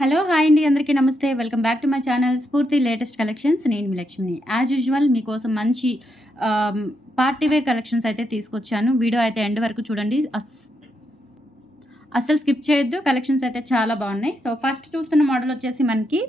Hello hi అండి. అందరికీ నమస్తే. Welcome back to my channel Spoorthi latest collections. నేను మీ లక్ష్మిని. యాజ్ యూజువల్ మీకోసం మంచి పార్టీ వేర్ కలెక్షన్స్ అయితే తీసుకొచ్చాను. వీడియో అయితే ఎండ్ వరకు చూడండి. అస్సలు స్కిప్ చేయొద్దు. కలెక్షన్స్ అయితే చాలా బాగున్నాయి. సో ఫస్ట్ చూస్తున్న మోడల్ వచ్చేసి మనకి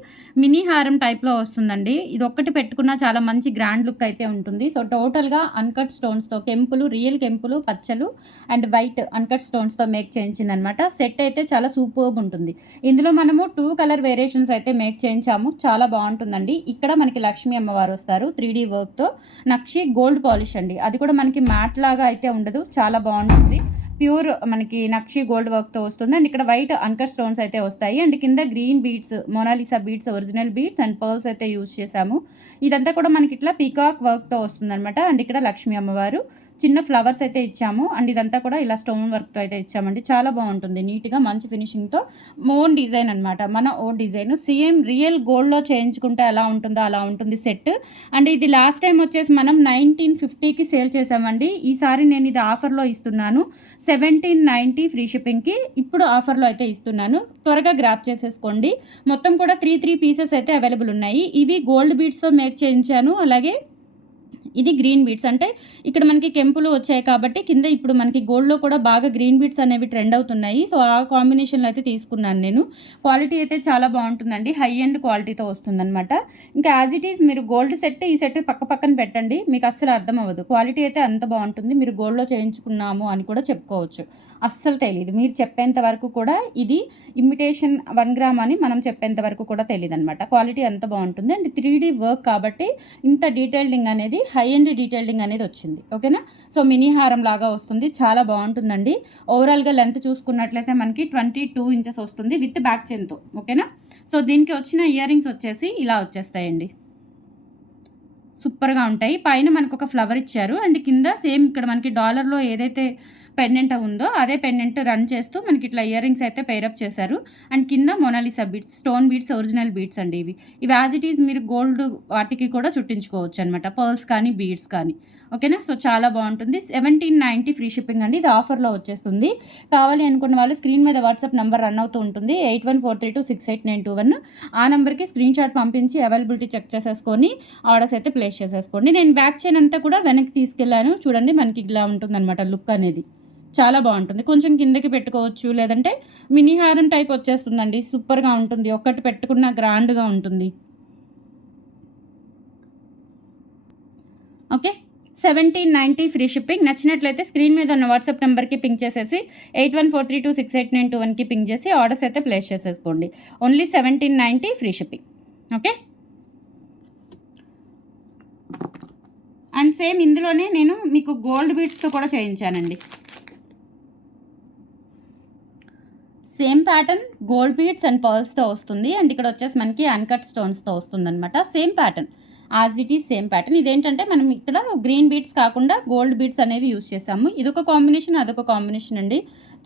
మినీ హారం టైప్లో వస్తుందండి. ఇది ఒక్కటి పెట్టుకున్న చాలా మంచి గ్రాండ్ లుక్ అయితే ఉంటుంది. సో టోటల్గా అన్కట్ స్టోన్స్తో కెంపులు రియల్ కెంపులు పచ్చలు అండ్ వైట్ అన్కట్ స్టోన్స్తో మేక్ చేయించింది అనమాట సెట్ అయితే చాలా సూపర్బ్ ఉంటుంది. ఇందులో మనము టూ కలర్ వేరియేషన్స్ అయితే మేక్ చేయించాము. చాలా బాగుంటుందండి. ఇక్కడ మనకి లక్ష్మీ అమ్మవారు వస్తారు త్రీ డీ వర్క్తో నక్షి గోల్డ్ పాలిష్ అండి. అది కూడా మనకి మ్యాట్ లాగా అయితే ఉండదు. చాలా బాగుంటుంది. ప్యూర్ మనకి నక్షి గోల్డ్ వర్క్తో వస్తుంది. అండ్ ఇక్కడ వైట్ అన్కట్ స్టోన్స్ అయితే వస్తాయి. అండ్ కింద green beads Mona Lisa beads original beads and pearls అయితే యూజ్ చేశాము. ఇదంతా కూడా మనకి ఇట్లా పీకాక్ వర్క్తో వస్తుంది అండ్ ఇక్కడ లక్ష్మీ అమ్మవారు. చిన్న ఫ్లవర్స్ అయితే ఇచ్చాము. అండ్ ఇదంతా కూడా ఇలా స్టోన్ వర్క్తో అయితే ఇచ్చామండి. చాలా బాగుంటుంది. నీట్గా మంచి ఫినిషింగ్తో ఓన్ డిజైన్ అనమాట మన ఓన్ డిజైన్. సేమ్ రియల్ గోల్డ్లో చేయించుకుంటే ఎలా ఉంటుందో అలా ఉంటుంది సెట్. అండ్ ఇది లాస్ట్ టైం వచ్చేసి మనం నైన్టీన్ ఫిఫ్టీకి సేల్ చేసామండి. ఈసారి నేను ఇది ఆఫర్లో ఇస్తున్నాను. సెవెంటీన్ నైంటీ ఫ్రీ షిప్పింగ్కి ఇప్పుడు ఆఫర్లో అయితే ఇస్తున్నాను. త్వరగా గ్రాప్ చేసేసుకోండి. మొత్తం కూడా త్రీ త్రీ పీసెస్ అయితే అవైలబుల్ ఉన్నాయి. ఇవి గోల్డ్ బీడ్స్తో మేక్ చేయించాను. అలాగే ఇది గ్రీన్ బీట్స్. అంటే ఇక్కడ మనకి కెంపులు వచ్చాయి కాబట్టి కింద ఇప్పుడు మనకి గోల్డ్లో కూడా బాగా గ్రీన్ బీట్స్ అనేవి ట్రెండ్ అవుతున్నాయి. సో ఆ కాంబినేషన్లో అయితే తీసుకున్నాను నేను. క్వాలిటీ అయితే చాలా బాగుంటుందండి. హై అండ్ క్వాలిటీతో వస్తుందన్నమాట. ఇంకా యాజ్ ఇట్ ఈస్ మీరు గోల్డ్ సెట్ ఈ సెట్ పక్క పక్కన పెట్టండి. మీకు అస్సలు అర్థం అవ్వదు. క్వాలిటీ అయితే అంత బాగుంటుంది. మీరు గోల్డ్లో చేయించుకున్నాము అని కూడా చెప్పుకోవచ్చు. అస్సలు తెలియదు మీరు చెప్పేంత వరకు కూడా ఇది ఇమిటేషన్ వన్ గ్రామ్ అని మనం చెప్పేంత వరకు కూడా తెలియదు అనమాట క్వాలిటీ అంత బాగుంటుంది. అండ్ త్రీ వర్క్ కాబట్టి ఇంత డీటెయిలింగ్ అనేది హై అండ్ డీటెయిలింగ్ అనేది వచ్చింది ఓకేనా? సో మినీ హారం లాగా వస్తుంది చాలా బాగుంటుందండి. ఓవరాల్గా లెంత్ చూసుకున్నట్లయితే మనకి ట్వంటీ టూ ఇంచెస్ వస్తుంది విత్ బ్యాక్ చెన్తో ఓకేనా? సో దీనికి వచ్చిన ఇయర్ రింగ్స్ వచ్చేసి ఇలా వచ్చేస్తాయండి. సూపర్గా ఉంటాయి. పైన మనకు ఒక ఫ్లవర్ ఇచ్చారు. అండ్ కింద సేమ్ ఇక్కడ మనకి డాలర్లో ఏదైతే పెండెంట్ ఉందో అదే పెండెంట్ రన్ చేస్తూ మనకి ఇట్లా ఇయర్ రింగ్స్ అయితే పేరప్ చేశారు. అండ్ కింద Mona Lisa beads stone beads original beads అండి ఇవి. ఇవి యాజ్ ఇట్ ఈజ్ మీరు గోల్డ్ వాటికి కూడా చుట్టించుకోవచ్చు అనమాట పర్ల్స్ కానీ బీడ్స్ కానీ. ఓకేనా సో చాలా బాగుంటుంది. సెవెంటీన్ నైంటీ ఫ్రీ షిప్పింగ్ అండి. ఇది ఆఫర్లో వచ్చేస్తుంది. కావాలి అనుకున్న వాళ్ళు స్క్రీన్ మీద వాట్సాప్ నెంబర్ రన్ అవుతూ ఉంటుంది. Eight one four three two six eight nine two one ఆ నెంబర్కి స్క్రీన్ షాట్ పంపించి అవైలబిలిటీ చెక్ చేసేసుకొని ఆర్డర్స్ అయితే ప్లేస్ చేసేసుకోండి. నేను బ్యాక్ చైన్ అంతా కూడా వెనక్కి తీసుకెళ్ళాను. చూడండి మనకి ఇలా ఉంటుందన్నమాట లుక్ అనేది. చాలా బాగుంటుంది. కొంచెం కిందకి పెట్టుకోవచ్చు. లేదంటే మినీ హారం టైప్ వచ్చేస్తుందండి. సూపర్గా ఉంటుంది. ఒక్కటి పెట్టుకున్న గ్రాండ్గా ఉంటుంది. Okay. Seventeen ninety free shipping. నచ్చినట్లయితే స్క్రీన్ మీద ఉన్న వాట్సాప్ నెంబర్కి పింక్ చేసేసి eight one four three two six eight nine two వన్కి పింక్ చేసి ఆర్డర్స్ అయితే ప్లేస్ చేసేసుకోండి. Only seventeen ninety free shipping. Okay. And same ఇందులోనే నేను మీకు గోల్డ్ బీడ్స్తో కూడా చేయించానండి. Same pattern gold beads and పర్ల్స్తో వస్తుంది. అండ్ ఇక్కడ వచ్చేసి మనకి అన్కట్ స్టోన్స్తో వస్తుంది అనమాట same pattern. As it is same pattern. ఇదేంటంటే మనం ఇక్కడ గ్రీన్ బీడ్స్ కాకుండా గోల్డ్ బీడ్స్ అనేవి యూస్ చేసాము ఇదొక కాంబినేషన్ అదొక కాంబినేషన్ అండి.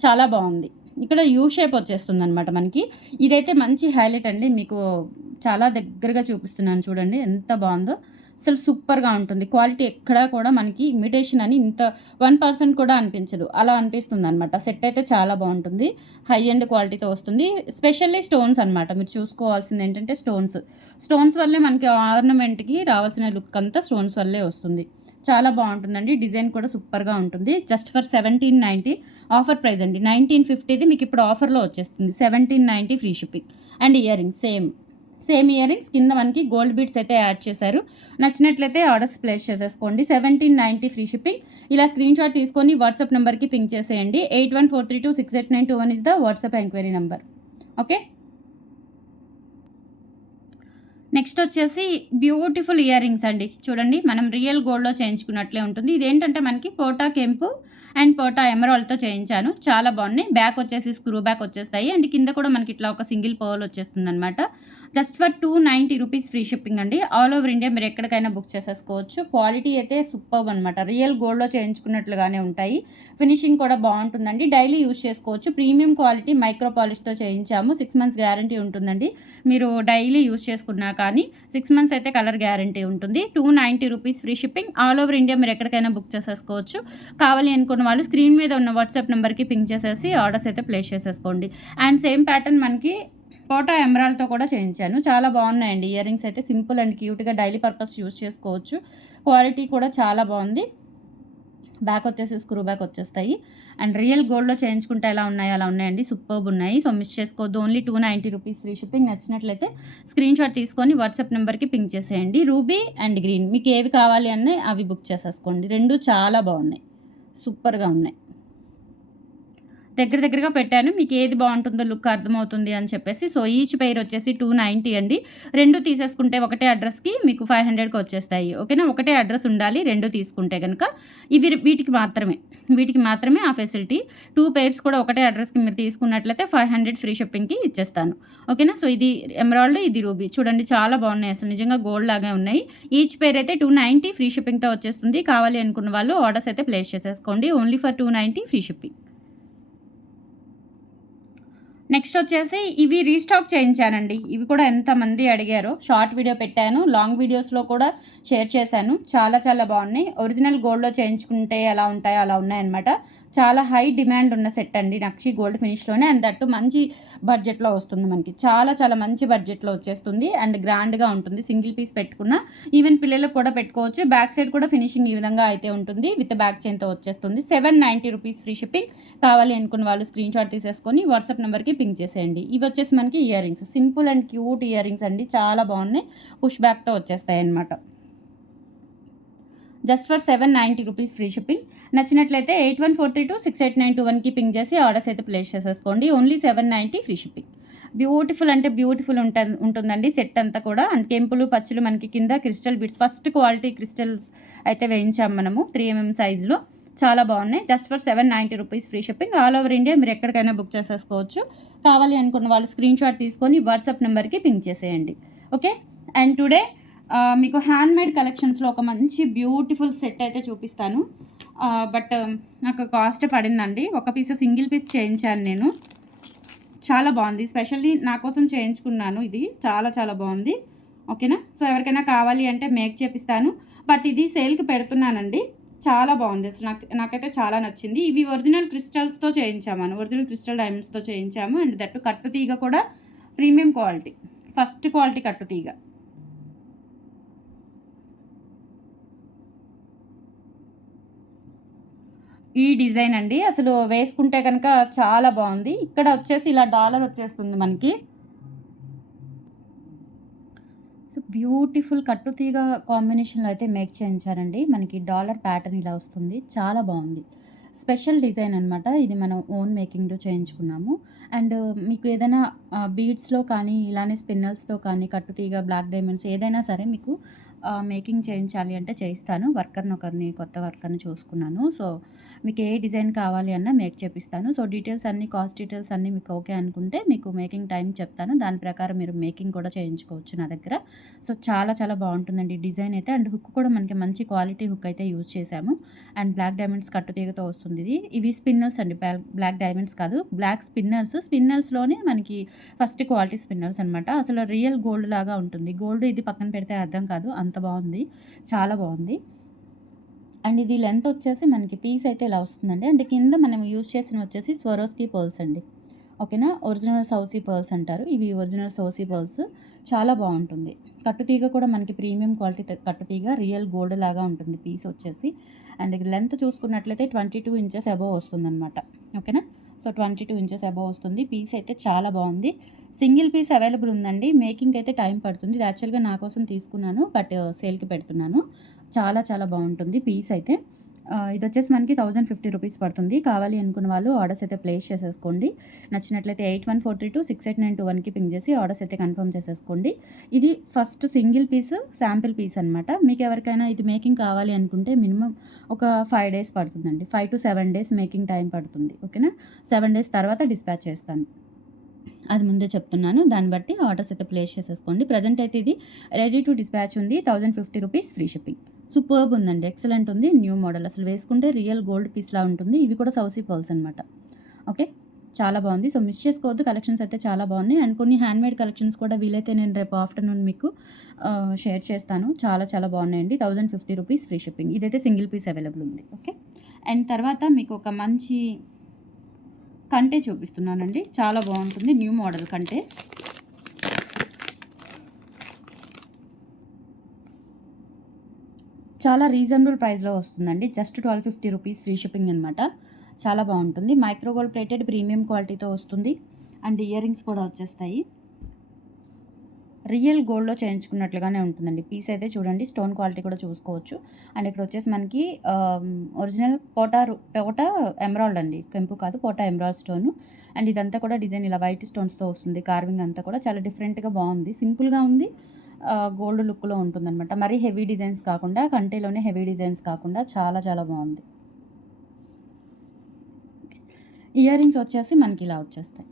చాలా బాగుంది. ఇక్కడ యూ షేప్ వచ్చేస్తుంది అనమాట మనకి. ఇదైతే మంచి హైలైట్ అండి. మీకు చాలా దగ్గరగా చూపిస్తున్నాను చూడండి ఎంత బాగుందో. అసలు సూపర్గా ఉంటుంది. క్వాలిటీ ఎక్కడా కూడా మనకి ఇమిటేషన్ అని ఇంత వన్ పర్సెంట్ కూడా అనిపించదు. అలా అనిపిస్తుంది అనమాట సెట్ అయితే చాలా బాగుంటుంది. హై ఎండ్ క్వాలిటీతో వస్తుంది. స్పెషల్లీ స్టోన్స్ అనమాట మీరు చూసుకోవాల్సింది ఏంటంటే స్టోన్స్. స్టోన్స్ వల్లే మనకి ఆర్నమెంట్కి రావాల్సిన లుక్ అంతా స్టోన్స్ వల్లే వస్తుంది. చాలా బాగుంటుందండి. డిజైన్ కూడా సూపర్గా ఉంటుంది. Just for seventeen ninety offer price అండి. నైన్టీన్ ఫిఫ్టీది మీకు ఇప్పుడు ఆఫర్లో వచ్చేస్తుంది. Seventeen ninety free shipping. And ear ring same. Same ear rings కింద మనకి గోల్డ్ బీడ్స్ అయితే యాడ్ చేశారు. నచ్చినట్లయితే ఆర్డర్స్ ప్లేస్ చేసేసుకోండి. Seventeen ninety free shipping. ఇలా స్క్రీన్ షాట్ తీసుకొని వాట్సాప్ నెంబర్కి పింక్ చేసేయండి. Eight one four three two six eight nine two one is the WhatsApp enquiry number. Okay? Next వచ్చేసి బ్యూటిఫుల్ ఇయర్ రింగ్స్ అండి. చూడండి మనం రియల్ గోల్డ్లో చేయించుకున్నట్లే ఉంటుంది. ఇదేంటంటే మనకి పోటా కెంపు అండ్ పోటా ఎమరాల్తో చేయించాను. చాలా బాగున్నాయి. బ్యాక్ వచ్చేసి స్క్రూ బ్యాక్ వచ్చేస్తాయి. అండ్ కింద కూడా మనకి ఇట్లా ఒక సింగిల్ పర్ల్ వచ్చేస్తుంది అనమాట just for two ninety rupees free shipping అండి. ఆల్ ఓవర్ ఇండియా మీరు ఎక్కడికైనా బుక్ చేసేసుకోవచ్చు. క్వాలిటీ అయితే సూపర్ అనమాట రియల్ గోల్డ్లో చేయించుకున్నట్లుగానే ఉంటాయి. ఫినిషింగ్ కూడా బాగుంటుందండి. డైలీ యూజ్ చేసుకోవచ్చు. ప్రీమియం క్వాలిటీ మైక్రో పాలిష్తో చేయించాము. సిక్స్ మంత్స్ గ్యారంటీ ఉంటుందండి. మీరు డైలీ యూజ్ చేసుకున్నా కానీ సిక్స్ మంత్స్ అయితే కలర్ గ్యారంటీ ఉంటుంది. Two ninety rupees free shipping. All over India మీరు ఎక్కడికైనా బుక్ చేసేసుకోవచ్చు. కావాలి అనుకున్న వాళ్ళు స్క్రీన్ మీద ఉన్న వాట్సాప్ నెంబర్కి పింక్ చేసేసి ఆర్డర్స్ అయితే ప్లేస్ చేసేసుకోండి. అండ్ సేమ్ ప్యాటర్న్ మనకి కోటా ఎమరాల్డ్తో కూడా చేయించాను. చాలా బాగున్నాయండి. ఇయర్ రింగ్స్ అయితే సింపుల్ అండ్ క్యూట్గా డైలీ పర్పస్ యూజ్ చేసుకోవచ్చు. క్వాలిటీ కూడా చాలా బాగుంది. బ్యాక్ వచ్చేసి స్క్రూ బ్యాక్ వచ్చేస్తాయి. అండ్ రియల్ గోల్డ్లో చేయించుకుంటే ఎలా ఉన్నాయి అలా ఉన్నాయండి. సూపర్బ్ ఉన్నాయి. సో మిస్ చేసుకోవద్దు. Only two ninety rupees free shipping నచ్చినట్లయితే స్క్రీన్ షాట్ తీసుకొని వాట్సాప్ నెంబర్కి పింక్ చేసేయండి. Ruby and green. మీకు ఏవి కావాలి అన్నీ అవి బుక్ చేసేసుకోండి. రెండు చాలా బాగున్నాయి. సూపర్గా ఉన్నాయి. దగ్గర దగ్గరగా పెట్టాను. మీకు ఏది బాగుంటుందో లుక్ అర్థమవుతుంది అని చెప్పేసి. సో ఈచ్ పెయిర్ వచ్చేసి టూ నైంటీ అండి. రెండు తీసేసుకుంటే ఒకటే అడ్రస్కి మీకు ఫైవ్ హండ్రెడ్కి వచ్చేస్తాయి. ఓకేనా? ఒకటే అడ్రస్ ఉండాలి రెండు తీసుకుంటే కనుక ఇవి వీటికి మాత్రమే. వీటికి మాత్రమే ఆ ఫెసిలిటీ. టూ పెయిర్స్ కూడా ఒకటే అడ్రస్కి మీరు తీసుకున్నట్లయితే ఫైవ్ హండ్రెడ్ ఫ్రీ షిప్పింగ్కి ఇచ్చేస్తాను. ఓకేనా? సో ఇది ఎమరాల్డ్ ఇది రూబీ. చూడండి చాలా బాగున్నాయి. అసలు నిజంగా గోల్డ్ లాగే ఉన్నాయి. ఈచ్ పేర్ అయితే టూ నైంటీ ఫ్రీ షిప్పింగ్తో వచ్చేస్తుంది. కావాలి అనుకున్న వాళ్ళు ఆర్డర్స్ అయితే ప్లేస్ చేసేసుకోండి. Only for two ninety free shipping. Next వచ్చేసి ఇవి రీస్టాక్ చేయించానండి. ఇవి కూడా ఎంతమంది అడిగారో షార్ట్ వీడియో పెట్టాను లాంగ్ వీడియోస్లో కూడా షేర్ చేశాను. చాలా చాలా బాగున్నాయి. ఒరిజినల్ గోల్డ్లో చేయించుకుంటే ఎలా ఉంటాయో అలా ఉన్నాయన్నమాట. చాలా హై డిమాండ్ ఉన్న సెట్ అండి నక్షి గోల్డ్ ఫినిష్లోనే అండ్ దట్టు మంచి బడ్జెట్లో వస్తుంది మనకి. చాలా చాలా మంచి బడ్జెట్లో వచ్చేస్తుంది. అండ్ గ్రాండ్గా ఉంటుంది. సింగిల్ పీస్ పెట్టుకున్న ఈవెన్ పిల్లలకు కూడా పెట్టుకోవచ్చు. బ్యాక్ సైడ్ కూడా ఫినిషింగ్ ఈ విధంగా అయితే ఉంటుంది. విత్ బ్యాక్ చైన్తో వచ్చేస్తుంది. Seven ninety rupees free shipping కావాలి అనుకున్న వాళ్ళు స్క్రీన్ షాట్ తీసేసుకొని వాట్సాప్ నెంబర్కి పింక్ చేసేయండి. ఇవి వచ్చేసి మనకి ear rings. Simple and cute ear rings అండి. చాలా బాగున్నాయి. పుష్ బ్యాక్తో వచ్చేస్తాయి అన్నమాట just for seven ninety rupees free shipping. నచ్చినట్లయితే eight one four three two six eight nine two వన్కి పింక్ చేసి ఆర్డర్స్ అయితే ప్లేస్ చేసేసుకోండి. Only seven ninety free shipping. Beautiful అంటే బ్యూటిఫుల్ ఉంట ఉంటుందండి సెట్ అంతా కూడా. అండ్ కెంపులు పచ్చులు మనకి కింద crystal beads first quality crystals అయితే వేయించాం మనము త్రీ ఎంఎం సైజులో చాలా బాగున్నాయి. Just for seven ninety rupees free shipping all over India మీరు ఎక్కడికైనా బుక్ చేసేసుకోవచ్చు. కావాలి అనుకున్న వాళ్ళు స్క్రీన్ షాట్ తీసుకొని వాట్సాప్ నెంబర్కి పింక్ చేసేయండి. ఓకే అండ్ టుడే మీకు హ్యాండ్ మేడ్ కలెక్షన్స్లో ఒక మంచి బ్యూటిఫుల్ సెట్ అయితే చూపిస్తాను. బట్ నాకు కాస్ట్ పడిందండి. ఒక పీస్ సింగిల్ పీస్ చేయించాను నేను. చాలా బాగుంది. స్పెషల్లీ నా కోసం చేయించుకున్నాను ఇది. చాలా చాలా బాగుంది. ఓకేనా సో ఎవరికైనా కావాలి అంటే మేక్ చేపిస్తాను. బట్ ఇది సేల్కి పెడుతున్నానండి. చాలా బాగుంది. అసలు నాకు నాకైతే చాలా నచ్చింది. ఇవి ఒరిజినల్ క్రిస్టల్స్తో చేయించాము ఒరిజినల్ క్రిస్టల్ డైమండ్స్తో చేయించాము. అండ్ దట్టు కట్టు తీగ కూడా ప్రీమియం క్వాలిటీ ఫస్ట్ క్వాలిటీ కట్టు తీగ. ఈ డిజైన్ అండి. అసలు వేసుకుంటే కనుక చాలా బాగుంది. ఇక్కడ వచ్చేసి ఇలా డాలర్ వచ్చేస్తుంది మనకి. సో బ్యూటిఫుల్ కట్టుతీగ కాంబినేషన్లో అయితే మేక్ చేయించారండి. మనకి డాలర్ ప్యాటర్న్ ఇలా వస్తుంది. చాలా బాగుంది. స్పెషల్ డిజైన్ అనమాట ఇది మనం ఓన్ మేకింగ్లో చేయించుకున్నాము. అండ్ మీకు ఏదైనా బీడ్స్లో కానీ ఇలానే స్పిన్నర్స్తో కానీ కట్టుతీగ బ్లాక్ డైమండ్స్ ఏదైనా సరే మీకు మేకింగ్ చేయించాలి అంటే చేయిస్తాను. వర్కర్ని ఒకరిని కొత్త వర్కర్ని చూసుకున్నాను. సో మీకు ఏ డిజైన్ కావాలి అన్నా మేక్ చేపిస్తాను. సో డీటెయిల్స్ అన్నీ కాస్ట్ డీటెయిల్స్ అన్నీ మీకు ఓకే అనుకుంటే మీకు మేకింగ్ టైం చెప్తాను. దాని ప్రకారం మీరు మేకింగ్ కూడా చేయించుకోవచ్చు నా దగ్గర. సో చాలా చాలా బాగుంటుందండి డిజైన్ అయితే. అండ్ హుక్ కూడా మనకి మంచి క్వాలిటీ హుక్ అయితే యూజ్ చేశాము. అండ్ బ్లాక్ డైమండ్స్ కట్టుతీగతో వస్తుంది ఇది. ఇవి స్పిన్నర్స్ అండి. బ్లాక్ డైమండ్స్ కాదు. Black spinners. స్పిన్నర్స్లోనే మనకి ఫస్ట్ క్వాలిటీ స్పిన్నర్స్ అనమాట అసలు రియల్ గోల్డ్ లాగా ఉంటుంది. గోల్డ్ ఇది పక్కన పెడితే అర్థం కాదు. అంత బాగుంది. చాలా బాగుంది. అండ్ ఇది లెంత్ వచ్చేసి మనకి పీస్ అయితే ఇలా వస్తుందండి? అండ్ కింద మనం యూజ్ చేసిన వచ్చేసి స్వరోస్కి పర్ల్స్ అండి. ఓకేనా? ఒరిజినల్ సౌసీ పర్ల్స్ అంటారు. ఇవి ఒరిజినల్ సౌసీ పర్ల్స్. చాలా బాగుంటుంది. కట్టుతీగ కూడా మనకి ప్రీమియం క్వాలిటీ కట్టుతీగ రియల్ గోల్డ్ లాగా ఉంటుంది పీస్ వచ్చేసి. అండ్ లెంత్ చూసుకున్నట్లయితే ట్వంటీ టూ ఇంచెస్ అబోవ్ వస్తుందన్నమాట. ఓకేనా? So twenty two inches above వస్తుంది. పీస్ అయితే చాలా బాగుంది. సింగిల్ పీస్ అవైలబుల్ ఉందండి. మేకింగ్ అయితే టైం పడుతుంది. ఇది యాక్చువల్గా నా కోసం తీసుకున్నాను. బట్ సేల్కి పెడుతున్నాను. చాలా చాలా బాగుంటుంది పీస్ అయితే. ఇది వచ్చేసి మనకి థౌజండ్ ఫిఫ్టీ రూపీస్ పడుతుంది. కావాలి అనుకున్న వాళ్ళు ఆర్డర్స్ అయితే ప్లేస్ చేసేసుకోండి. నచ్చినట్లయితే eight one four three two six eight nine two వన్కి పింక్ చేసి ఆర్డర్స్ అయితే కన్ఫర్మ్ చేసేసుకోండి. ఇది first single piece sample piece అనమాట మీకు ఎవరికైనా ఇది మేకింగ్ కావాలి అనుకుంటే మినిమం ఒక ఫైవ్ డేస్ పడుతుందండి. Five to seven days making time పడుతుంది. ఓకేనా? సెవెన్ డేస్ తర్వాత డిస్పాచ్ చేస్తాను. అది ముందే చెప్తున్నాను. దాన్ని బట్టి ఆర్డర్స్ అయితే ప్లేస్ చేసేసుకోండి. ప్రజెంట్ అయితే ఇది రెడీ టు డిస్పాచ్ ఉంది. Thousand fifty rupees free shipping superb ఉందండి. ఎక్సలెంట్ ఉంది. న్యూ మోడల్ అసలు వేసుకుంటే రియల్ గోల్డ్ పీస్లా ఉంటుంది. ఇవి కూడా సౌసీ పర్ల్స్ అనమాట ఓకే చాలా బాగుంది. సో మిస్ చేసుకోవద్దు. కలెక్షన్స్ అయితే చాలా బాగున్నాయి. అండ్ కొన్ని హ్యాండ్మేడ్ కలెక్షన్స్ కూడా వీలైతే నేను రేపు ఆఫ్టర్నూన్ మీకు షేర్ చేస్తాను. చాలా చాలా బాగున్నాయండి. Thousand fifty rupees free shipping ఇదైతే సింగిల్ పీస్ అవైలబుల్ ఉంది. ఓకే అండ్ తర్వాత మీకు ఒక మంచి కంటే చూపిస్తున్నానండి. చాలా బాగుంటుంది న్యూ మోడల్ కంటే. చాలా రీజనబుల్ ప్రైస్లో వస్తుందండి. Just twelve fifty rupees free shipping అనమాట చాలా బాగుంటుంది. మైక్రోగోల్డ్ ప్లేటెడ్ ప్రీమియం క్వాలిటీతో వస్తుంది. అండ్ ఇయర్ రింగ్స్ కూడా వచ్చేస్తాయి. రియల్ గోల్డ్లో చేయించుకున్నట్లుగానే ఉంటుందండి. పీస్ అయితే చూడండి స్టోన్ క్వాలిటీ కూడా చూసుకోవచ్చు. అండ్ ఇక్కడ వచ్చేసి మనకి ఒరిజినల్ పోటా రు- పోటా ఎమరాల్డ్ అండి. కెంపు కాదు పోటా ఎమరాల్డ్ స్టోన్. అండ్ ఇదంతా కూడా డిజైన్ ఇలా వైట్ స్టోన్స్తో వస్తుంది కార్వింగ్ అంతా కూడా చాలా డిఫరెంట్గా బాగుంది. సింపుల్గా ఉంది గోల్డ్ లుక్లో ఉంటుందన్నమాట. మరీ హెవీ డిజైన్స్ కాకుండా కంటేలోనే హెవీ డిజైన్స్ కాకుండా చాలా చాలా బాగుంది. ఇయర్ రింగ్స్ వచ్చేసి మనకి ఇలా వచ్చేస్తాయి.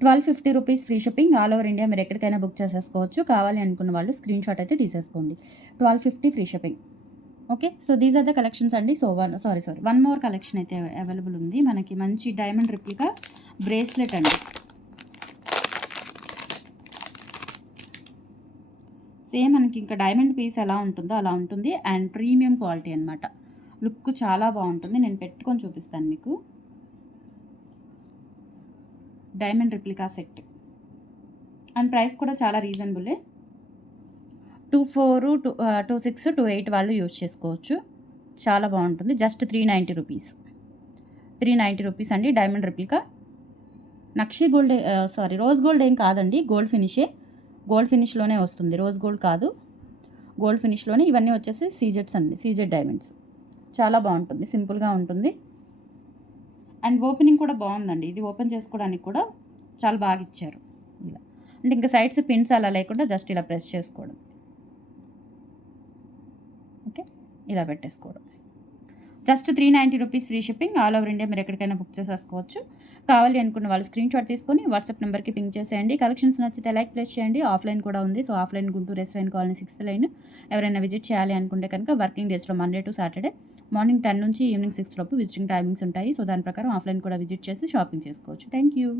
Twelve fifty rupees free shipping all over India మీరు ఎక్కడికైనా బుక్ చేసేసుకోవచ్చు. కావాలి అనుకున్న వాళ్ళు స్క్రీన్ షాట్ అయితే తీసేసుకోండి. Twelve fifty free shipping. Okay? So these are the collections అండి. So one sorry sorry one more collection అయితే అవైలబుల్ ఉంది. మనకి మంచి డైమండ్ రిప్లికా బ్రేస్లెట్ అండి. సేమ్ మనకి ఇంకా డైమండ్ పీస్ ఎలా ఉంటుందో అలా ఉంటుంది. అండ్ ప్రీమియం క్వాలిటీ అనమాట లుక్ చాలా బాగుంటుంది. నేను పెట్టుకొని చూపిస్తాను మీకు. Diamond replica set. And price కూడా చాలా రీజనబులే. Two four two two six two eight వాళ్ళు యూజ్ చేసుకోవచ్చు. చాలా బాగుంటుంది. Just three ninety rupees. Three ninety rupees అండి డైమండ్ రిప్లికా. నక్షి గోల్డ్ సారీ రోజ్ గోల్డ్ ఏం కాదండి. గోల్డ్ ఫినిషే. గోల్డ్ ఫినిష్లోనే వస్తుంది. రోజ్ గోల్డ్ కాదు. గోల్డ్ ఫినిష్లోనే ఇవన్నీ వచ్చేసి సీజెట్స్ అండి. CZ diamonds. చాలా బాగుంటుంది. సింపుల్గా ఉంటుంది. అండ్ ఓపెనింగ్ కూడా బాగుందండి. ఇది ఓపెన్ చేసుకోవడానికి కూడా చాలా బాగా ఇచ్చారు. ఇలా. అంటే ఇంకా సైడ్స్ పిన్స్ అలా లేకుండా జస్ట్ ఇలా ప్రెస్ చేసుకోవడం. ఓకే? ఇలా పెట్టేసుకోవడం. Just three ninety rupees free shipping all over India మీరు ఎక్కడికైనా బుక్ చేసేసుకోవచ్చు. కావాలి అనుకున్న వాళ్ళు స్క్రీన్ షాట్ తీసుకొని వాట్సాప్ నెంబర్కి పింక్ చేసేయండి. కలెక్షన్స్ నచ్చితే లైక్ ప్లేస్ చేయండి. ఆఫ్లైన్ కూడా ఉంది. So offline Guntur SVN colony sixth line. ఎవరైనా విజిట్ చేయాలి అనుకుంటే కనుక వర్కింగ్ డేస్లో Monday to Saturday. Morning ten నుంచి ఈవినింగ్ సిక్స్ లోపు విజిటింగ్ టైమింగ్స్ ఉంటాయి. సో దాని ప్రకారం ఆఫ్లైన్ కూడా విజిట్ చేసి షాపింగ్ చేసుకోవచ్చు. Thank you